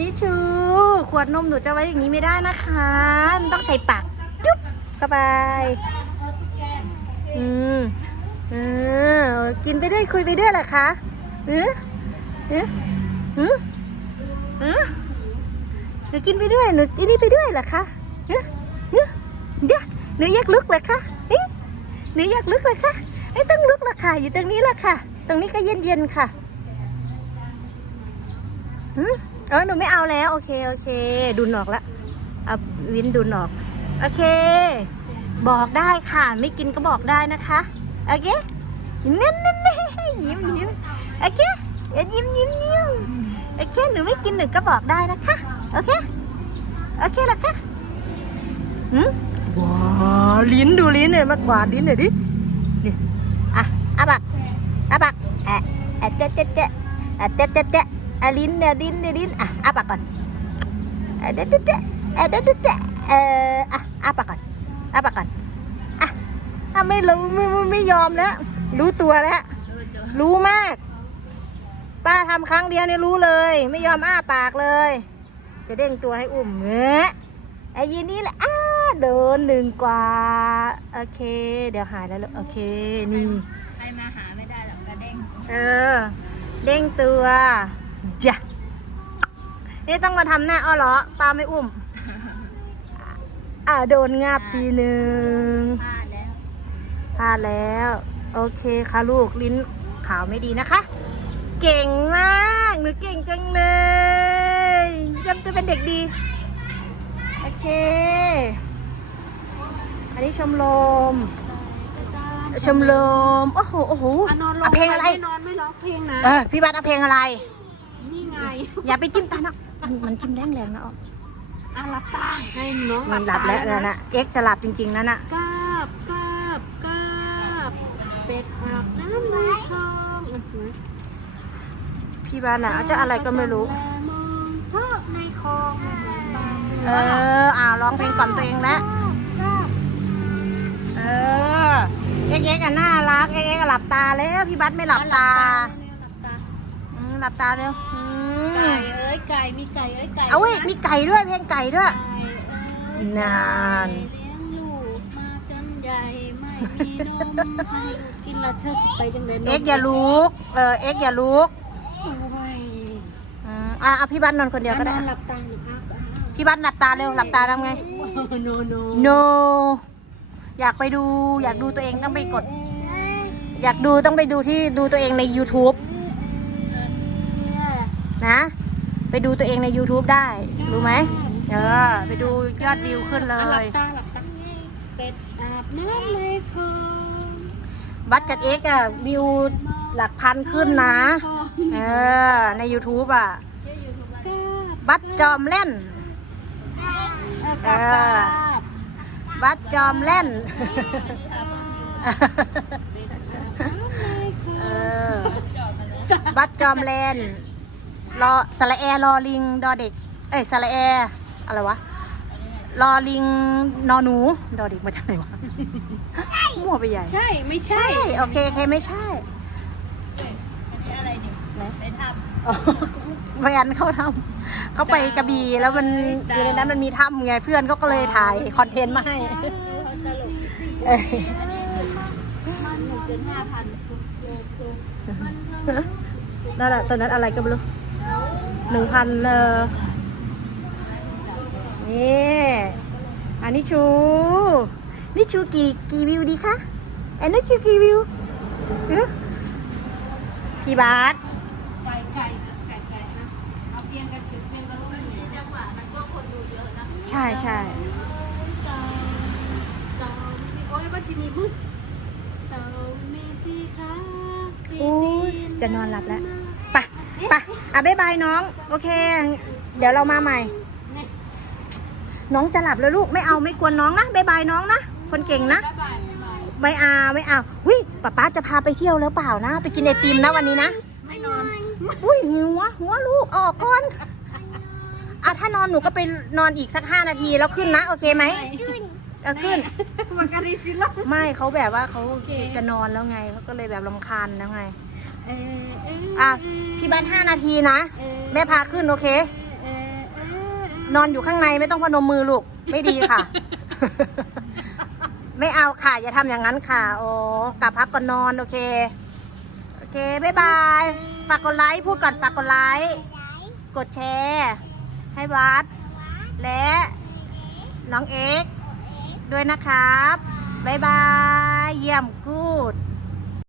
ดิชูขวดนมหนูจะไว้อย่างนี้ไม่ได้นะคะมันต้องใส่ปากจุ๊บเข้าไป อืมเออกินไปด้วยคุยไปด้วยเหรอคะเออเออหืมหืมหนูกินไปด้วยหนูอันนี้ไปด้วยเหรอคะเออเออเดี๋ยวหนูอยากลุกเหรอคะเอ๊ะหนูอยากลุกเหรอคะไม่ต้องลุกหรอกค่ะ อยู่ตรงนี้แหละค่ะ ตรงนี้ก็เย็นๆค่ะหืม เออหนูไม่เอาแล้ว โอเคโอเค ดูหนออกละเอาวินดูหนออก โอเค บอกได้ค่ะ ไม่กินก็บอกได้นะคะโอเคนั่นนั่นนั่ยิ้มยิ้มโอเคเอ้ยยิ้มยิ้มยิ้มโอเคหนูไม่กินหนูก็บอกได้นะคะโอเคโอเคเหรอคะหืมว้าวลิ้นดูลิ้นเลยมากวาดลิ้นหน่อยดินี่อะอาบักอาบักแอะแอะเจ๊ะเจ๊ะเจ๊ะแอะเจ๊ะเจ๊ะเจ๊ะ อะลิ้นเนี่ยลิ้นเนี่ยลิ้นอะอาบักก่อนแอะเจ๊ะเจ๊ะเจ๊ะแอะเจ๊ะเจ๊ะเจ๊ะเอออะอาบักก่อนอาบักก่อนอะไม่รู้ไม่ไม่ไม่ยอมแล้วรู้ตัวแล้วรู้มาก ป้าทำครั้งเดียวเนี่ยรู้เลย ไม่ยอมอ้าปากเลย จะเด้งตัวให้อุ้มเงี้ยไอ้ยีนี่แหละอ้าโดนหนึ่งกว่า โอเค เดี๋ยวหายแล้วลูกโอเคนี่ใครมาหาไม่ได้หรอกกระเด้งเออ เด้งตัว จ้ะนี่ต้องมาทำหน้าอ้อเหรอป้าไม่อุ้ม อ่าโดนงับทีหนึ่งพลาดแล้วพลาดแล้ว โอเคค่ะลูกลิ้นขาวไม่ดีนะคะ เก่งมากหนูเก่งจังเลยจำตัวเป็นเด็กดี โอเค อันนี้ชมรมชมรมโอ้โหโอ้โหอะนอนลงเอาเพลงอะไรนอนไม่ร้องเพลงนะเออพี่บัตเอาเพลงอะไรนี่ไง อย่าไปจิ้มตานะมันมันจิ้มแรงแรงๆนะอ๋ออะหลับตาให้น้องมันหลับแล้วตานะนะเอ็กซ์จะหลับจริงๆนั่นน่ะกราบกราบกราบเป็ดอาบน้ำในคลองอะสวยพี่บ้านน่ะเอาจะอะไรก็ไม่รู้ แลมองเพราะในคลองมันบางเอออ่าร้องเพลงก่อนตัวเองแล้ว กราบเออ เอ็กเอ็กอะน่ารัก เอ็กเอ็กหลับตาแล้ว พี่บัสไม่หลับตาหลับตาอืมหลับตาเร็วอื ไก่มเอ้ยไก่ มีไก่เอ้ยไก่เอาเว้ยมีไก่ด้วยเพลงไก่ด้วยไก่เอ้ยนาน เลี้ยงลูกมาจนใหญ่ไม่มีนมให้ลูกกินและเชิดสิไปจังเลยนมเอ็กอย่าลุก เออเอ็กอย่าลุกโอ้ยอืมอะเอาพี่บัสนอนคนเดียวก็ได้ นอนหลับตาหนูอ้าวพี่บัสหลับตาเร็วหลับตาทำไง โนโน no อยากไปดูอยากดูตัวเองต้องไปกด อยากดูต้องไปดูที่ดูตัวเองใน YouTube นะ ไปดูตัวเองใน YouTube ได้ รู้ไหมเออไปดูยอดวิวขึ้นเลหลัย บตาหลับตาเป็ดอาบน้ำในคลองบัตกับเอ็กอะวิวหลักพันขึ้นนะ เออ ใน YouTube อะบัตจอมเล่น เออบัตจอมเล่น เออบัตจอมเล่น รอสระแอรอลิงดอเด็ก เอ้ยสระแออะไรวะรอลิงนอหนู ดอเด็กมาจากไหนวะมั่วไปใหญ่ ใช่ไม่ใช่ใช่โอเคโอเคไม่ใช่อะไรเนี่ยไปทอ๋อแฟนเขาทำเขาไปกระบี่แล้วมันอยู่ในนั้นมันมีถ้ำไงเพื่อนเขาก็เลยถ่ายคอนเทนต์มาให้ำเขาตลกเออมันหนึ่งเป็นห้าพันนั่นแหละตอนนั้นอะไรก็ไม่รู้ หนึ่งพันเออนี่อันนี้ชู นี่ชูกี่กี่วิวดีคะอันนี้ชูกี่วิวฮะพี่บาสไก่ไก่ไก่ไก่นะเอาเพียงกันถึงเป็นบรรลุจังหวะมันก็คนดูเยอะนะใช่ใช่เต่าเต่าโอ้ยว่าจีมีมุดเต่ามีสีขาจีโอ้ยจะนอนหลับแล้วไปไป อะบ๊ายบายน้อง โอเค เดี๋ยวเรามาใหม่เนี่ยน้องจะหลับแล้วลูกไม่เอาไม่กวนน้องนะบ๊ายบายน้องนะคนเก่งนะบ๊ายบายบ๊ายบายไม่เอาไม่เอาวิป๊าป๊าจะพาไปเที่ยวแล้วเปล่านะ ไปกินไอติมนะวันนี้นะไม่นอนอุ้ยหัวหัวลูกเอาออกก่อนอะถ้านอนหนูก็ไปนอนอีกสักห้านาทีแล้วขึ้นนะ โอเคไหม เอาขึ้นมาการิซิล่าไม่เขาแบบว่าเขาโอเคจะนอนแล้วไงเขาก็เลยแบบรำคาญแล้วไงเออเอออะพี่บ้านห้านาทีนะเออแม่พาขึ้นโอเคเออนอนอยู่ข้างในไม่ต้องพนมมือลูก ไม่ดีค่ะ ไม่เอาค่ะ อย่าทำอย่างนั้นค่ะโอ้กลับพักก่อนนอนโอเค โอเคบ๊ายบาย ฝากกดไลค์พูดก่อนฝากกดไลค์กดแชร์ ให้วัด และน้องเอ็กซ์ ด้วยนะครับ บ๊ายบาย เยี่ยมกูด